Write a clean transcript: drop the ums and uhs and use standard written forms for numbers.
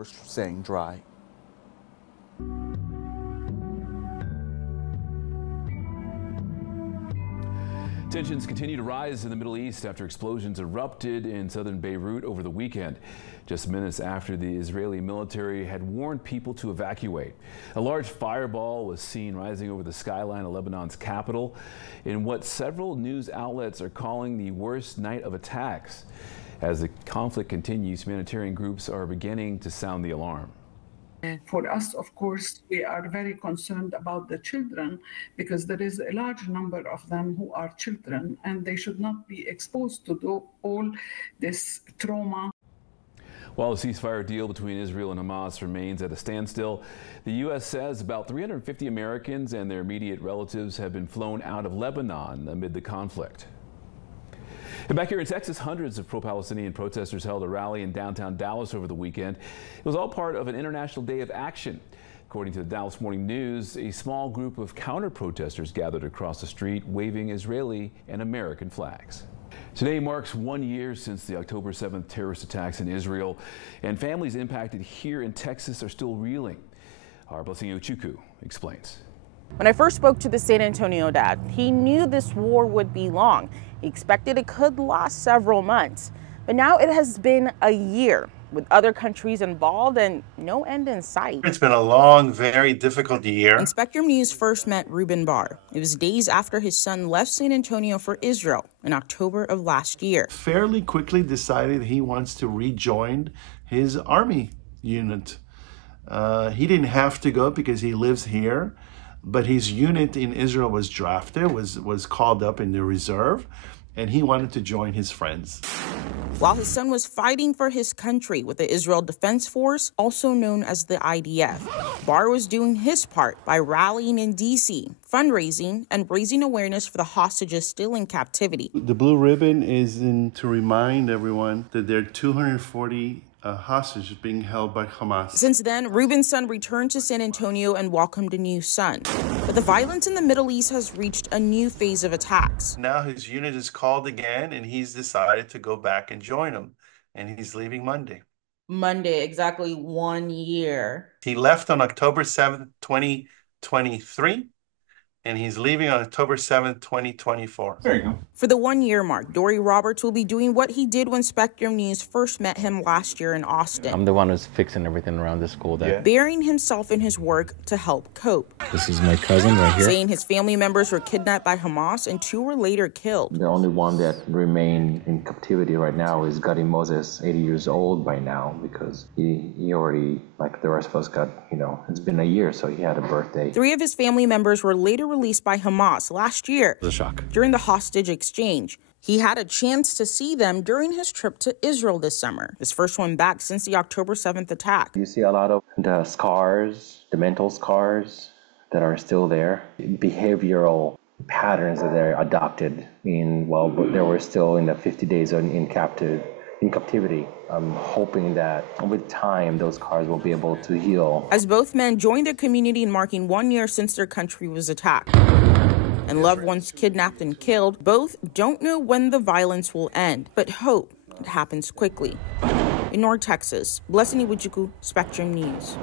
we're staying dry. Tensions continue to rise in the Middle East after explosions erupted in southern Beirut over the weekend, just minutes after the Israeli military had warned people to evacuate. A large fireball was seen rising over the skyline of Lebanon's capital in what several news outlets are calling the worst night of attacks. As the conflict continues, humanitarian groups are beginning to sound the alarm. For us, of course, we are very concerned about the children because there is a large number of them who are children and they should not be exposed to all this trauma. While the ceasefire deal between Israel and Hamas remains at a standstill, the U.S. says about 350 Americans and their immediate relatives have been flown out of Lebanon amid the conflict. And back here in Texas, hundreds of pro-Palestinian protesters held a rally in downtown Dallas over the weekend. It was all part of an International Day of Action. According to the Dallas Morning News, a small group of counter-protesters gathered across the street waving Israeli and American flags. Today marks 1 year since the October 7th terrorist attacks in Israel, and families impacted here in Texas are still reeling. Our Blessing Ochukwu explains. When I first spoke to the San Antonio dad, he knew this war would be long. He expected it could last several months. But now it has been a year with other countries involved and no end in sight. It's been a long, very difficult year. When Spectrum News first met Ruben Barr, it was days after his son left San Antonio for Israel in October of last year. Fairly quickly decided he wants to rejoin his army unit. He didn't have to go because he lives here. But his unit in Israel was drafted, was called up in the reserve, and he wanted to join his friends. While his son was fighting for his country with the Israel Defense Force, also known as the IDF, Barr was doing his part by rallying in D.C., fundraising, and raising awareness for the hostages still in captivity. The blue ribbon is to remind everyone that there are 240 hostages being held by Hamas. Since then, Ruben's son returned to San Antonio and welcomed a new son. But the violence in the Middle East has reached a new phase of attacks. Now his unit is called again, and he's decided to go back and join them. And he's leaving Monday. Monday, exactly 1 year. He left on October 7th, 2023. And he's leaving on October 7th, 2024. There you go. For the 1 year mark, Dory Roberts will be doing what he did when Spectrum News first met him last year in Austin. I'm the one who's fixing everything around the school there. Burying himself in his work to help cope. This is my cousin right here. Saying his family members were kidnapped by Hamas and 2 were later killed. The only one that remained in captivity right now is Gadi Moses, 80 years old by now, because he already, like the rest of us, got, it's been a year, so he had a birthday. 3 of his family members were later released by Hamas last year. It was a shock. During the hostage exchange. He had a chance to see them during his trip to Israel this summer, his first one back since the October 7th attack. You see a lot of the scars, the mental scars that are still there, behavioral patterns that are adopted but they were still in the 50 days in captivity. I'm hoping that with time, those scars will be able to heal. As both men joined their community in marking 1 year since their country was attacked and loved ones kidnapped and killed, both don't know when the violence will end, but hope it happens quickly. In North Texas, Blessing Ochukwu, Spectrum News.